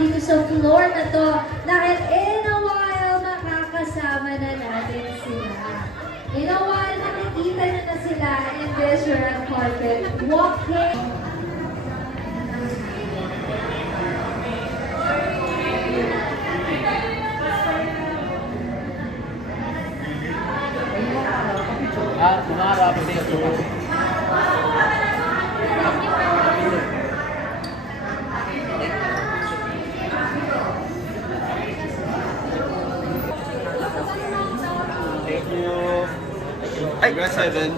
dito sa floor na to dahil in a while makakasama na natin sila. In a while nakikita na sila in this red carpet walking. Thank you. Congrats, Evan.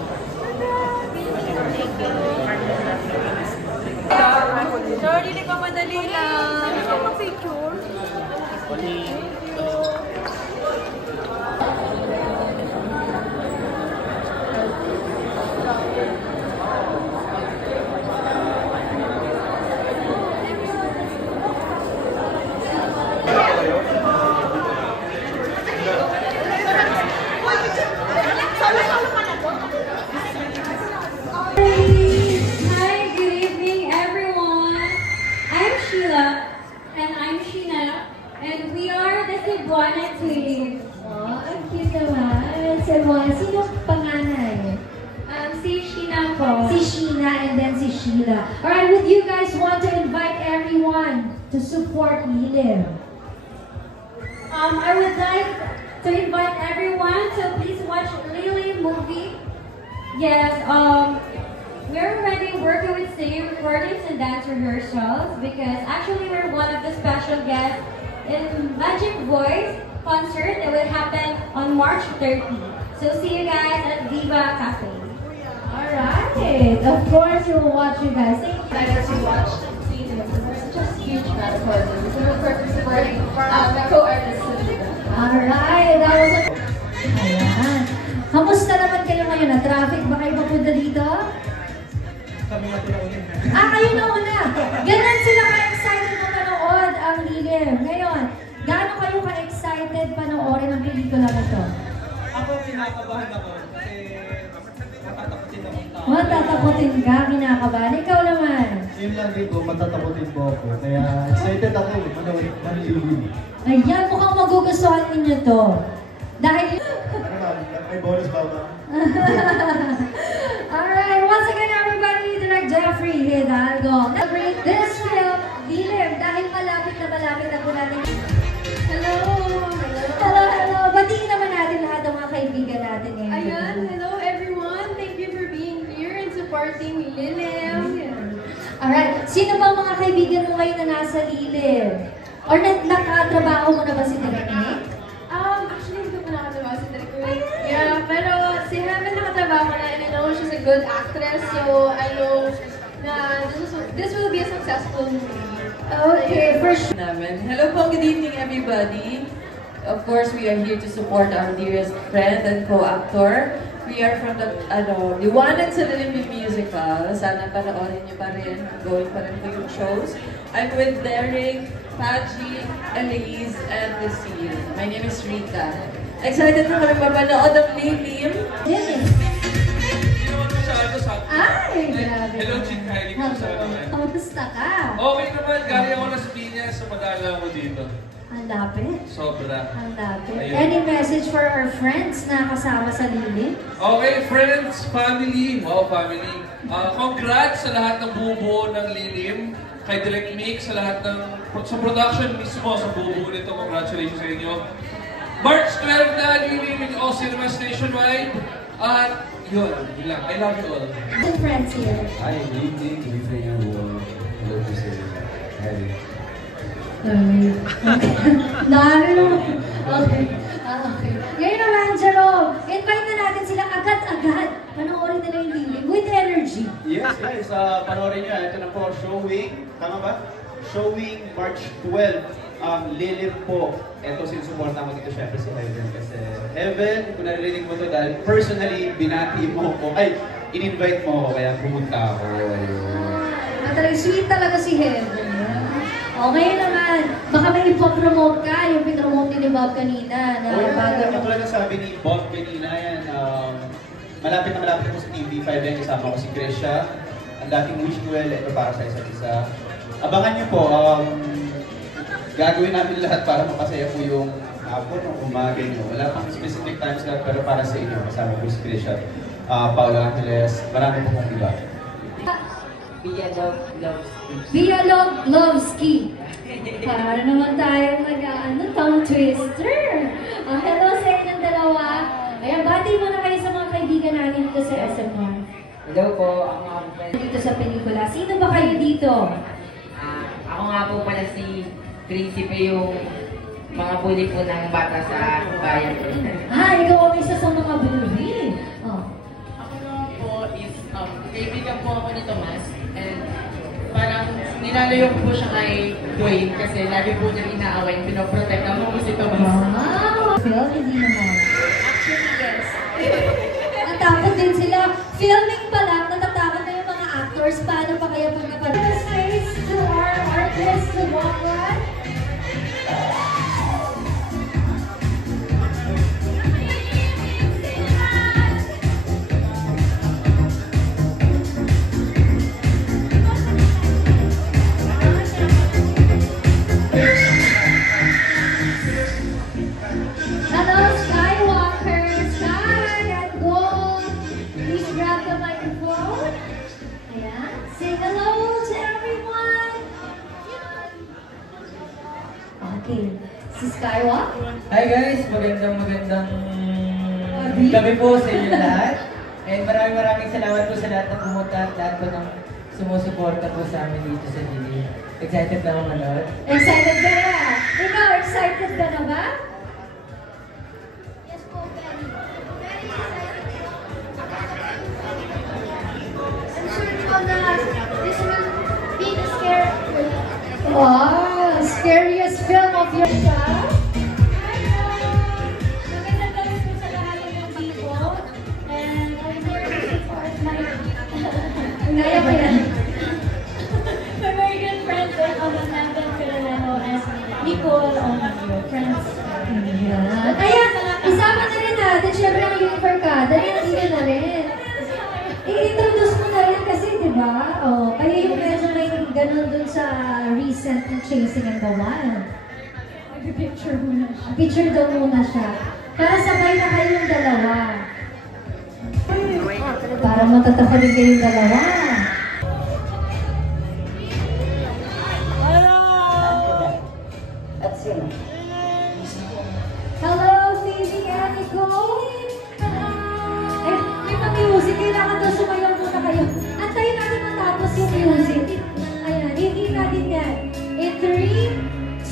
Sorry, hindi pa madali lang. Hindi ko ma-picture. Cebuana Twins. Oh, ang cute naman. Cebuana. Sino panganay? Si Sheena po. Si Sheena and then si Sheila. Alright, would you guys want to invite everyone to support Lilim? I would like to invite everyone to please watch Lilim movie. Yes, we're already working with singing recordings and dance rehearsals because actually we're one of the special guests in Magic Voice concert that will happen on March 30. So see you guys at Viva Cafe. Alright, of course we will watch you guys. Thank you. I actually watched the season. It's just huge amount of poses. It's a perfect supporting co-artist. Alright, that was a... Ayan. Kamusta naman kayo ngayon? Na traffic ba kayo papunta dito? Kayo na una. Ganun sila ka-excited na manood ang Lilim. Ngayon, gaano kayo ka-excited panoorin ang pelikula na to? Ako, kinakabahan ako kasi matatakotin naman tao. Matatakotin ka, kinakabahan. Ikaw naman. Yun lang din po, matatakotin po ako. Kaya excited ako manood ng Lilim. Ayan, mukhang magugustuhan ninyo to. Dahil... May bonus ba ba? Alright, once again everybody, Direct Jeffrey Hidalgo. Celebrate this film, Lilim, dahil malapit na po natin. Hello! Hello! Batiin naman natin lahat ng mga kaibigan natin ngayon. Ayan, hello everyone! Thank you for being here and supporting Lilim. Alright, sino bang mga kaibigan mo ngayon na nasa Lilim? Or nakatrabaho mo na ba si Direct Nick? Actually, hindi ko pa nakatrabaho si Direct Nick. Yeah, pero si Heaven nakatrabaho na and I know she's a good actress, so I know na this will be a successful movie. Okay, for sure. Hello po, good evening everybody. Of course, we are here to support our dearest friend and co-actor. We are from the Liwanag sa Lilim Musical. Sana panoorin niyo pa rin. Going pa rin po yung shows. I'm with Derek, Paji, Elise, and Lucille. My name is Rita. Excited po kami mapanood ang Lilim. Ay, grabe. Hello, Chick Kylie. Kamusta ka? Okay naman, galing ako ng Piña. kaya sumadala ako dito. Ang lapit. Sobra. Ang lapit. Ayun. Any message for our friends na kasama sa Lilim? Okay, friends, family. Wow, family. Congrats sa lahat ng bubuo ng Lilim. Kay Direct Mix, sa lahat ng... Sa production mismo, sa bubuo nito. Congratulations sa inyo. March 12 na, Lilim in all cinemas nationwide. At yun lang. I love you all. Some friends here. Hi, good evening. Good evening, everyone. Hello, Jose. Hi. Lalo. Okay. Okay. Ngayon naman, Jerome, invite na natin sila agad-agad. Panoorin nila yung Lilim with energy. Yes, guys. Panoorin nyo. Ito na po, showing. Tama ba? Showing March 12. Lilim po. Ito, sinusuporta ko dito syempre si Heaven. Kasi Heaven, kung naririnig mo to dahil personally, binati mo ko. Ay, in-invite mo ako. Kaya pumunta ako. Talagang sweet talaga si Heaven. Okay naman. Baka may ipopromote ka, yung pinromote ni Bob kanina. Na Katulad ng sabi ni Bob kanina yan, malapit na po sa TV5 yan, kasama ko si Grisha, ang dating Wish Well, ito para sa isa't isa. Abangan nyo po, gagawin natin lahat para mapasaya po yung hapon o umaga nyo. Wala pang specific time slot, pero para sa inyo, kasama ko si Grisha, Paolo Angeles, marami po pong iba. Via Lovski. Para naman tayo tongue twister. Hello sa inyong dalawa. Ayan, bati mo na kayo sa mga kaibigan natin dito sa SMR. Hello po, ako nga po pala. Dito sa pelikula. Sino ba kayo dito? Ako nga po pala si Prinsipe, yung mga bully po ng bata sa bayan. Ikaw ang isa sa mga bully. Oh. Ako naman po is, kaibigan po ako ni Tomas. And parang nilalayo po siya kay Dwayne kasi lagi po niya inaaway, pinoprotect mo po si Tomas. Wow! Phil, hindi naman. Actually, yes. Natakot din sila. Filming pa lang, natatakot na yung mga actors. Paano pa kaya pagkapanood? Space to our artists to walk on. Hello, Skywalker, Sky and Gold. Please grab the microphone. Ayan. Say hello to everyone. Okay. Si Skywalker. Hi guys, magandang gabi po sa inyo lahat. And maraming salamat po sa lahat ng pumunta at lahat po ng sumusuporta po sa amin dito sa Dili. Excited na ako manood. Excited ka na? Ikaw, excited ka na ba? Yes po, very. Very excited. I'm sure po na this will be the scary film. Wow! Scariest film of your life? Magandang gabi po sa lahat ng people. And I'm here to support my Naya ko yan. my very good friends and Amanda Filomeno and Nicole Omayo. Friends. Kaya, isama na rin natin, syempre ang uniform ka. Dali na rin. I-introduce mo na rin kasi, di ba? Oh, kaya yung medyo may ganun dun sa recent Chasing and the Wild. Picture muna siya. Picture daw muna siya. Para sabay na kayong dalawa. Para matatapalig kayong dalawa. Hello, Phoebe and Nicole! May music. Kailangan daw sumayaw muna kayo. Antayin natin matapos yung music. Ayan, hindi natin yan. In 3,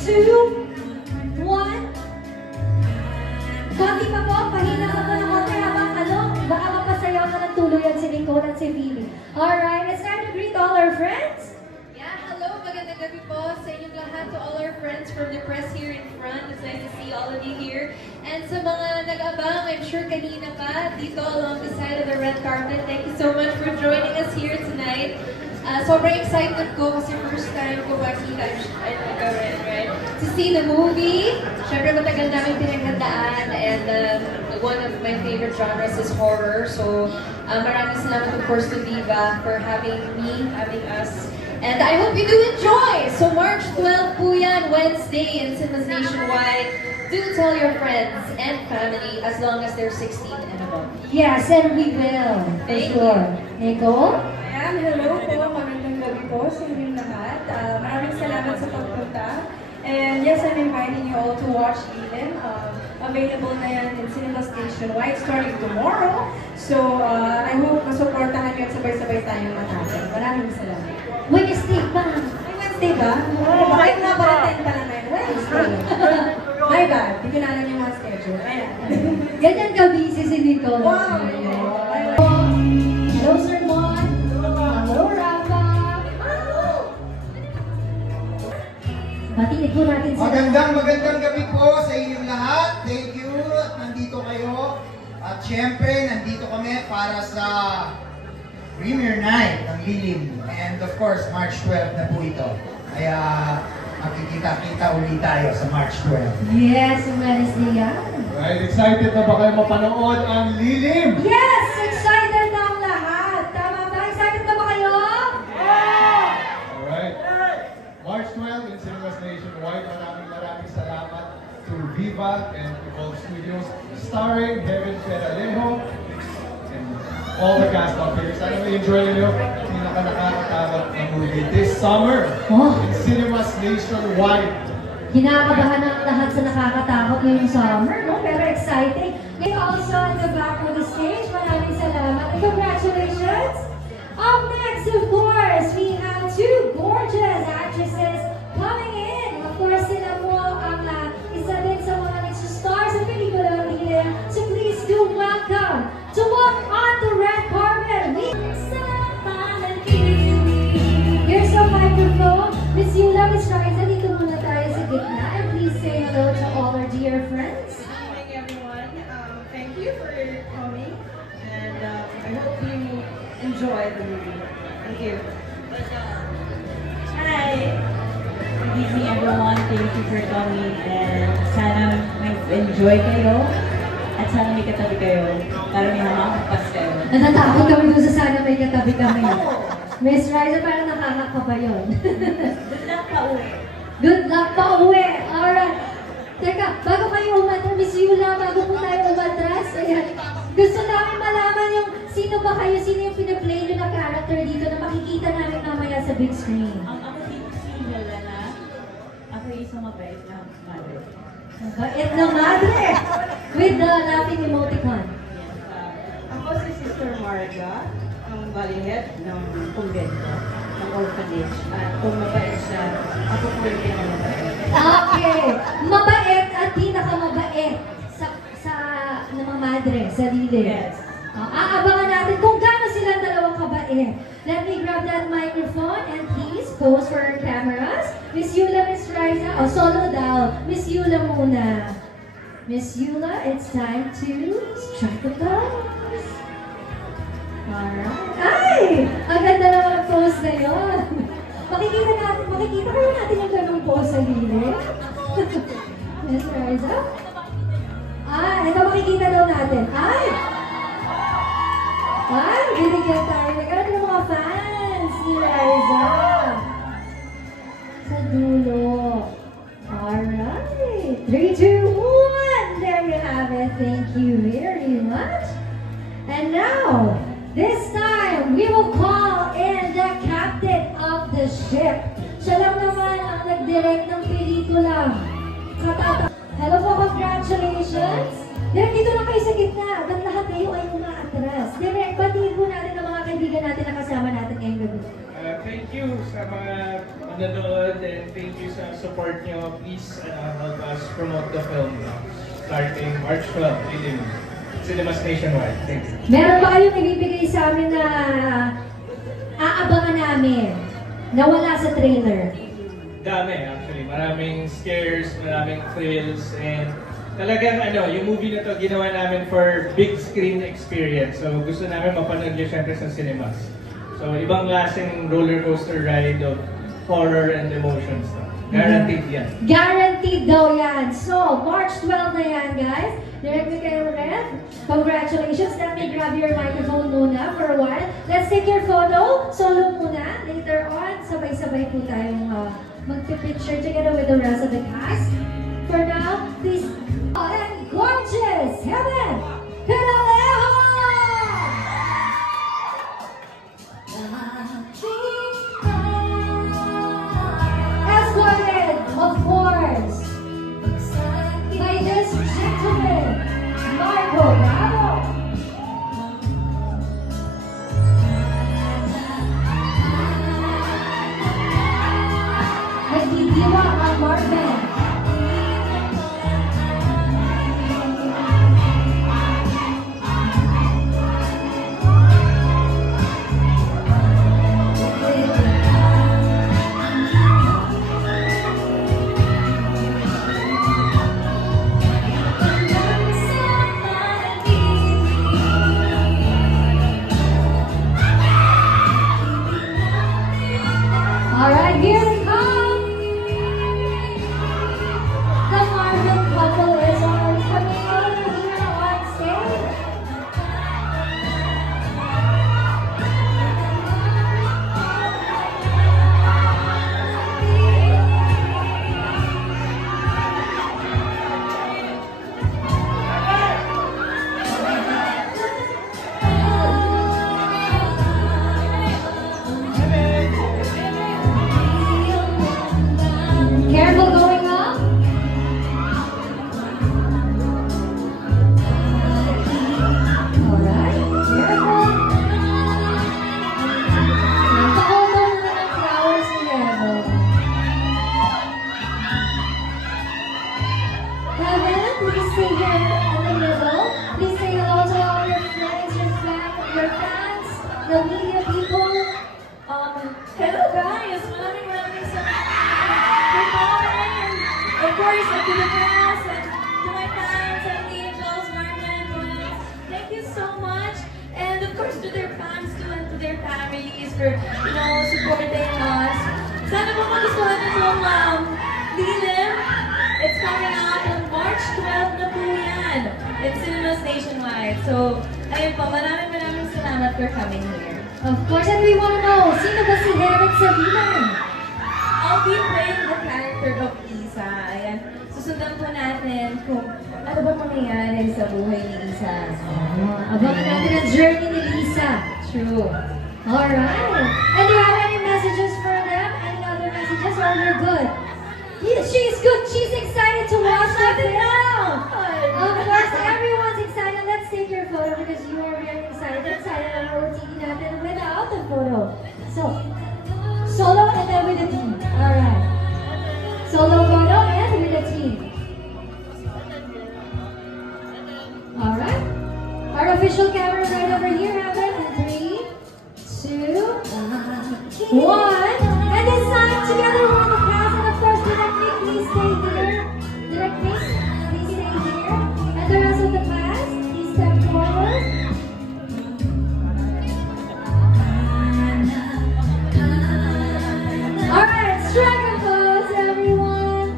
2, 1. Konti pa po, pahina ka po ng konti habang baka mapasayaw na ng tuluyan si Nicole at si Phoebe. Alright, it's time to greet all our friends. Yeah, hello, magandang gabi po sa inyong lahat, to all our friends from the press here in front. It's nice to see all of you here. And sa mga nag-abang, I'm sure kanina pa, dito along the side of the red carpet, thank you so much for joining us here tonight. Sobrang excited ko kasi first time ko makita, right? To see the movie. Siyempre matagal namin pinaghandaan and one of my favorite genres is horror. So maraming salamat of course to Viva for having us And I hope you do enjoy! So March 12 po yan, Wednesday in cinemas nationwide. Do tell your friends and family as long as they're 16 and above. Yes, and we will. For sure. Nicole? Ayan, hello po. Magandang gabi po sa inyong lahat. Maraming salamat sa pagpunta. And yes, I'm inviting you all to watch Eden. Available na yan in cinemas nationwide starting tomorrow. So, I hope masuportahan nyo at sabay-sabay tayong matapos. Maraming salamat. Wednesday ba? Ay, Wednesday ba? Oo, baka yung nabalatan pa na ngayon. Wednesday. My bad. Hindi ko na alam yung mga schedule. Ayan. Ganyan ka busy si Nicole. Wow! Hello, Sir Mon. Hello, Rafa. Batiin po natin sila. Magandang gabi po sa inyong lahat. Thank you. Nandito kayo. At syempre, nandito kami para sa premiere night ng Lilim. And of course, March 12 na po ito. Kaya makikita-kita ulit tayo sa March 12. Yes, Wednesday yan. Right, excited na ba kayo mapanood ang Lilim? Yes! Excited na ang lahat! Tama ba? Excited na ba kayo? Alright. March 12 in Cinemas Nationwide. Maraming salamat to Viva and Evolve Studios, starring Heaven Peralejo and all the cast out here. Sana may enjoy nyo. Pinaka-nakakatakot na movie this summer in Cinemas Nationwide. Kinakabahan ang lahat sa nakakatakot ngayong summer, no? Pero exciting. And also on the back of the stage, maraming salamat and congratulations! Up next, of course, we have two gorgeous actresses coming in. Of course, sila po ang isa din sa mga nagsustar sa pelikula ng Lilim. So please do welcome to walk on the red carpet. Here's our microphone. Miss Yula, Miss Raisa, dito muna tayo sa gitna. And please say hello to all our dear friends. Good evening, everyone. Thank you for coming. And I hope you enjoy the movie. Thank you. Hi! Good evening, everyone. Thank you for coming. And sana may enjoy kayo. At sana may katabi kayo para may hamang-hampas kayo. Natatakot kami doon sa sana may katabi kami. Miss Raisa, parang nakakakaba yun. Good luck pa uwi. Good luck pa uwi! Alright. Teka, bago kayo umatras, Miss Yula, bago po tayo umatras, ayan. Gusto namin malaman yung sino ba kayo, sino yung pinaplay nyo na character dito na makikita namin mamaya sa big screen. Ako si Helena. Ako yung isang mabait na mother. Mabait na madre! With the laughing emoticon. Ako si Sister Marga, ang balihead ng convento, ng orphanage. At kung mabait siya, ako po yung pinakamabait. Okay! Mabait at pinakamabait sa mga madre, sa Lilim. Yes. Aabangan natin kung gaano silang dalawang kabait. Let me grab that microphone and please pose for our cameras. Miss Yula, Miss Raisa, solo daw. Miss Yula muna. Miss Yula, it's time to strike the pose. Alright. Ay! Ang ganda naman ang pose na yun. Makikita kayo natin yung ganung pose sa Lilim. Miss Raisa? Ito makikita daw natin. Ay! Binigyan tayo. Nagkaroon ng mga fans ni Raisa. Sa dulo. Alright. 3, 2, 1. There you have it. Thank you very much. And now, this time, we will call in the captain of the ship. Siya lang naman ang nag-direct ng pelikula. Hello po, congratulations! Dito lang kayo sa gitna. At lahat kayo ay umaatras. Direct, batiin po natin ang mga kaibigan natin na kasama natin ngayong gabi. Thank you sa mga manonood and thank you sa support nyo. Please help us promote the film starting March 12, Lilim. Cinemas Nationwide. Thank you. Meron ba kayong ibibigay sa amin na aabangan namin na wala sa trailer? Dami actually. Maraming scares, maraming thrills, and talagang yung movie na to ginawa namin for big screen experience. So gusto namin mapanood nyo syempre sa cinemas. So ibang klaseng roller coaster ride of horror and emotions. Guaranteed yan. Guaranteed daw yan. So, March 12 na yan, guys. Direk Mikael Red, congratulations. Let me grab your microphone muna for a while. Let's take your photo. Solo muna. Later on, sabay-sabay po tayong magpipicture together with the rest of the cast. For now, please, and gorgeous Heaven Peralejo! Escorted, of course, by this gentleman, Marco Bravo. Nagdidiwa ang Marvin. Alright, here they come. The Marvin couple is already coming over here on stage. Careful going up. Alright, careful. Nagpa-auto na ng flowers ni Evo. Heaven, please stay here in the middle. Please say hello to all your friends, your fans, the media people. Hello guys! Maraming salamat for coming! Of course, and to the press, and to my fans, and the angels, Marvin, thank you so much. And of course, to their fans too, and to their families for, supporting us. Sana po magustuhan itong Lilim. It's coming out on March 12 na po yan. It's cinemas nationwide. So, ayun po, maraming salamat for coming here. Of course, and we want to know, sino ba si Helen Sabinan? I'll be playing the character of Isa. Ayan. Susundan po natin kung ano ba mangyayari sa buhay ni Isa. Abangan natin ang journey ni Lisa. True. Alright. And do you have any messages for them? Any other messages? Or you're good? Yeah, she's good. She's excited to watch the film. Of course, everyone's excited. Let's take your photo because you are very excited. Excited on our OTV natin without the photo. So, solo and then with the team. Alright. Solo photo and with the team. Alright. Our official camera right over here, Evan. 3, 2, 1. And this time, together we're in the cast. And of course, Direk Mick, please stay here. Direk Mick, please stay here. And the rest of the cast, please step forward. Alright, strike a pose, everyone.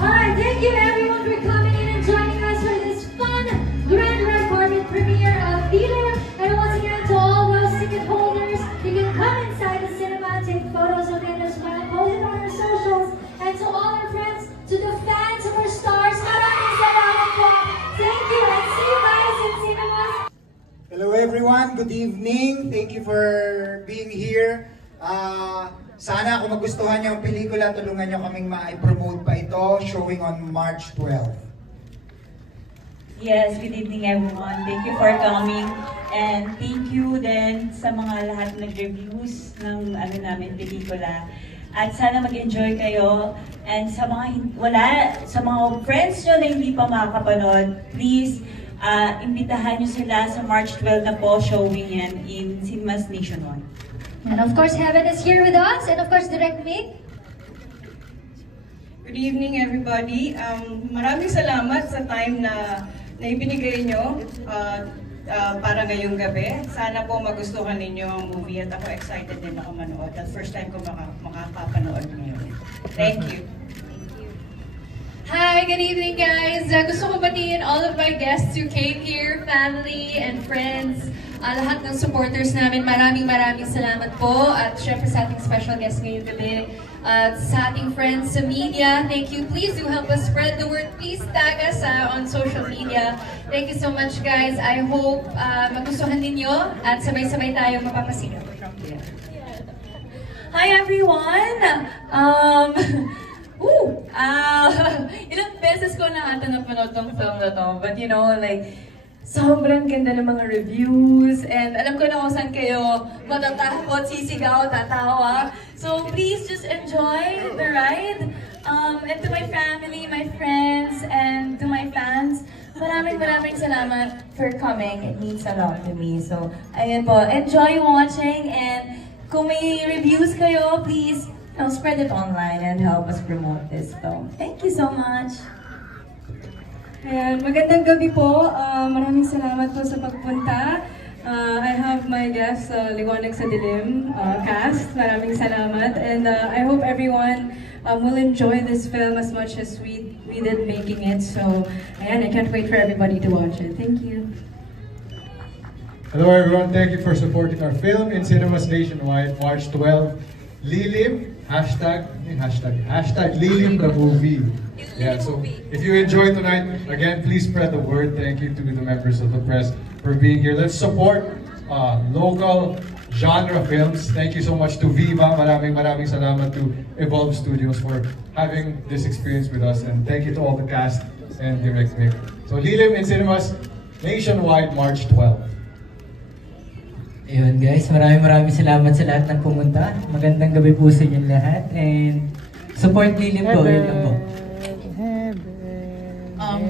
Alright, thank you everyone for coming in and joining us for this fun grand red carpet premiere of Theater. And once again, to all those ticket holders, you can come inside the cinema and take photos with it as well. Post it on our socials. And to all our friends, to the fans of our stars, maraming salamat po. Thank you and see you guys in cinemas. Hello everyone, good evening. Thank you for being here. Sana kung magustuhan niyo ang pelikula, tulungan niyo kaming ma-promote pa ito, showing on March 12. Yes, good evening everyone. Thank you for coming. And thank you din sa mga lahat na nag-reviews ng namin pelikula. At sana mag-enjoy kayo. And sa mga sa mga friends nyo na hindi pa makakapanood, please imbitahan nyo sila sa March 12 na po, showing yan in Cinemas Nationwide. And of course, Heaven is here with us. And of course, Direk Mick. Good evening, everybody. Maraming salamat sa time na ibinigay nyo para ngayong gabi. Sana po magustuhan ninyo ang movie at ako excited din ako manood. At first time ko makakapanood ngayon. Thank you. Hi, good evening guys. Gusto ko batiin all of my guests who came here, family and friends, lahat ng supporters namin. Maraming salamat po. At syempre sa ating special guest ngayong gabi, sa ating friends sa media, thank you. Please do help us spread the word. Please tag us on social media. Thank you so much guys. I hope magustuhan ninyo at sabay-sabay tayong mapapasigaw. Hi everyone! Ilang beses ko na ata napanood tong film na to, but you know, like, sobrang ganda ng mga reviews, and alam ko na kung saan kayo matatakot, sisigaw, tatawa. So please just enjoy the ride. And to my family, my friends, and to my fans, maraming salamat for coming. It means a lot to me. So, ayun po, enjoy watching, and kung may reviews kayo, please spread it online and help us promote this film. Thank you so much. Ayan, magandang gabi po. Maraming salamat po sa pagpunta. I have my guest, Liwanag sa Dilim cast. Maraming salamat. And I hope everyone will enjoy this film as much as we did making it. So, ayan, I can't wait for everybody to watch it. Thank you. Hello everyone, thank you for supporting our film in cinemas nationwide, March 12. Lilim, hashtag Lilim the movie. Yeah, so if you enjoy tonight, again, please spread the word. Thank you to the members of the press for being here. Let's support local genre films. Thank you so much to Viva. Maraming salamat to Evolve Studios for having this experience with us. And thank you to all the cast and Direct Mick. So Lilim in cinemas nationwide, March 12. Ayun guys, maraming salamat sa lahat ng pumunta. Magandang gabi po sa inyong lahat. And support Lilim po, yun lang po.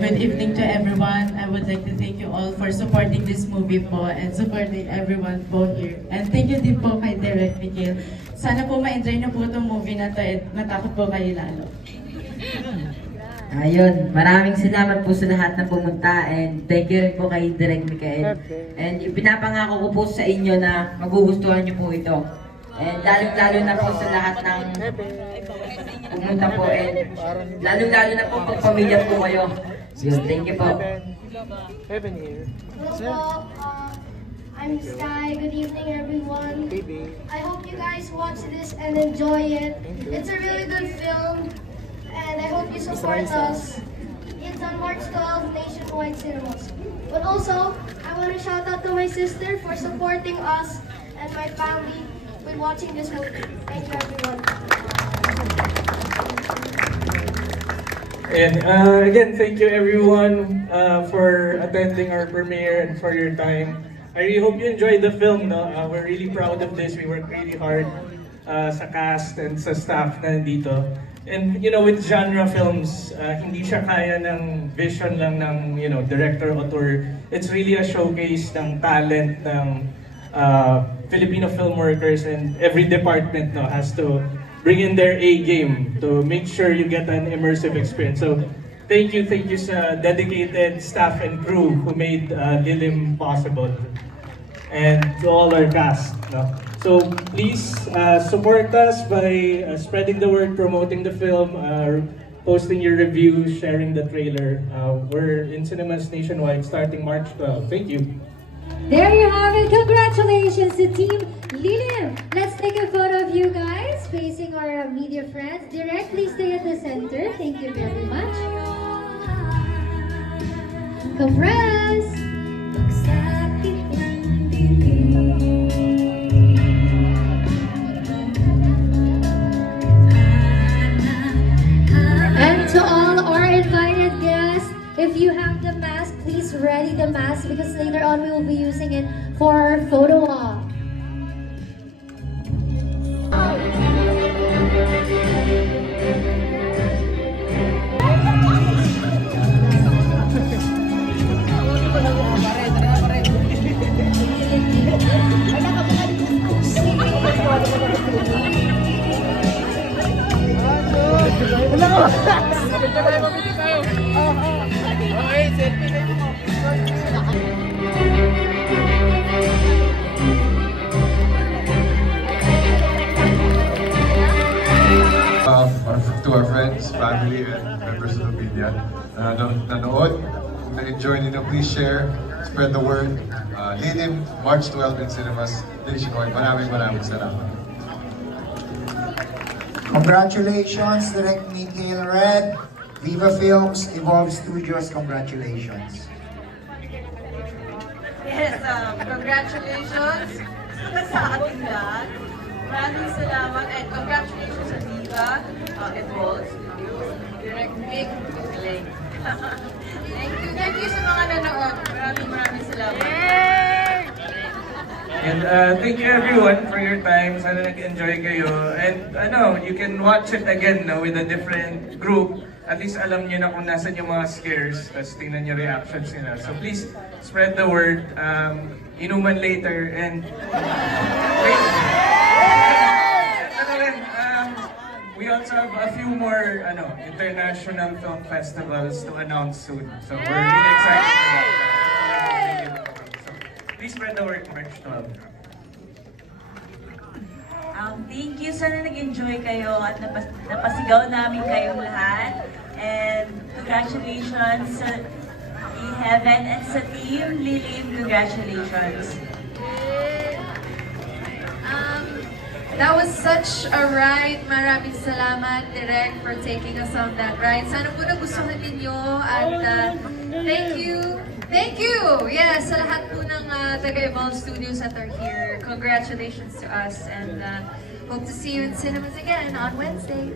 Good evening to everyone. I would like to thank you all for supporting this movie po and supporting everyone po here. And thank you din po kay Direct Miguel. Sana po ma-enjoy na po itong movie na to at matakot po kayo lalo. Ayun, maraming salamat po sa lahat na pumunta, and thank you rin po kay Direk Mikael. And pinapangako ko po sa inyo na magugustuhan niyo po ito. And lalo na po sa lahat ng pumunta po, and lalo na po pag pamilya po kayo. Yun, thank you po. Hello, I'm Sky. Good evening, everyone. I hope you guys watch this and enjoy it. It's a really good film. And I hope you support us. It's on March 12, nationwide cinemas. But also, I want to shout out to my sister for supporting us and my family with watching this movie. Thank you, everyone. And again, thank you everyone for attending our premiere and for your time. I really hope you enjoyed the film. No? We're really proud of this. We worked really hard sa cast and sa staff na nandito. And you know, with genre films, hindi siya kaya ng vision lang ng director o author. It's really a showcase ng talent ng Filipino film workers, and every department has to bring in their A game to make sure you get an immersive experience. So thank you sa dedicated staff and crew who made Lilim possible, and to all our cast. So please support us by spreading the word, promoting the film, posting your reviews, sharing the trailer. We're in cinemas nationwide starting March 12. Thank you. There you have it. Congratulations to Team Lilim. Let's take a photo of you guys facing our media friends. Directly stay at the center. Thank you very much. Compress. And to all our invited guests, if you have the mask, please ready the mask because later on we will be using it for our photo op. to our friends, family, and members of the media na nanood. Kung na-enjoy niyo, please share, spread the word. Lilim, March 12 in cinemas nationwide. Maraming salamat. Congratulations, Direct Miguel Red, Viva Films, Evolve Studios, congratulations. Yes, congratulations sa ating lahat. Maraming salamat and congratulations sa Viva, Evolve Studios, Direct Mig, Thank you sa mga nanood. Maraming salamat. And thank you everyone for your time. Sana nag-enjoy kayo. And you can watch it again with a different group. At least alam nyo na kung nasan yung mga scares. Tapos tingnan nyo reactions nila. So please spread the word. Inuman later and we also have a few more international film festivals to announce soon. So we're really excited for that. Please spread the word, March 12. Thank you. Sana nag-enjoy kayo at napasigaw namin kayong lahat. And congratulations sa Heaven and sa team. Lilim, congratulations. That was such a ride. Maraming salamat, Direk, for taking us on that ride. Sana po nagustuhan ninyo at thank you. Thank you! Yes, sa lahat po ng taga-Evolve Studios that are here. Congratulations to us and hope to see you in cinemas again on Wednesday.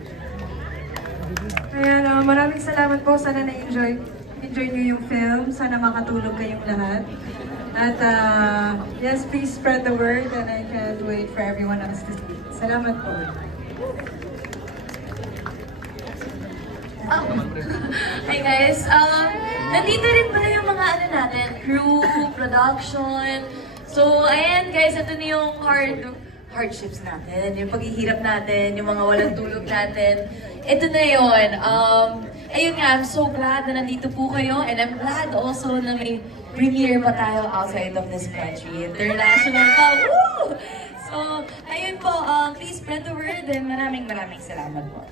Ayan, maraming salamat po. Sana na-enjoy nyo yung film. Sana makatulog kayong lahat. At yes, please spread the word and I can't wait for everyone else to see. Salamat po. Hi guys, nandito rin pala yung mga natin, crew, production. So ayan guys, ito na yung hardships natin, yung paghihirap natin, yung mga walang tulog natin. Ito na yun. Ayun nga, I'm so glad na nandito po kayo and I'm glad also na may premiere pa tayo outside of this country. International pa! Woo! So, ayun po, please spread the word and maraming salamat po.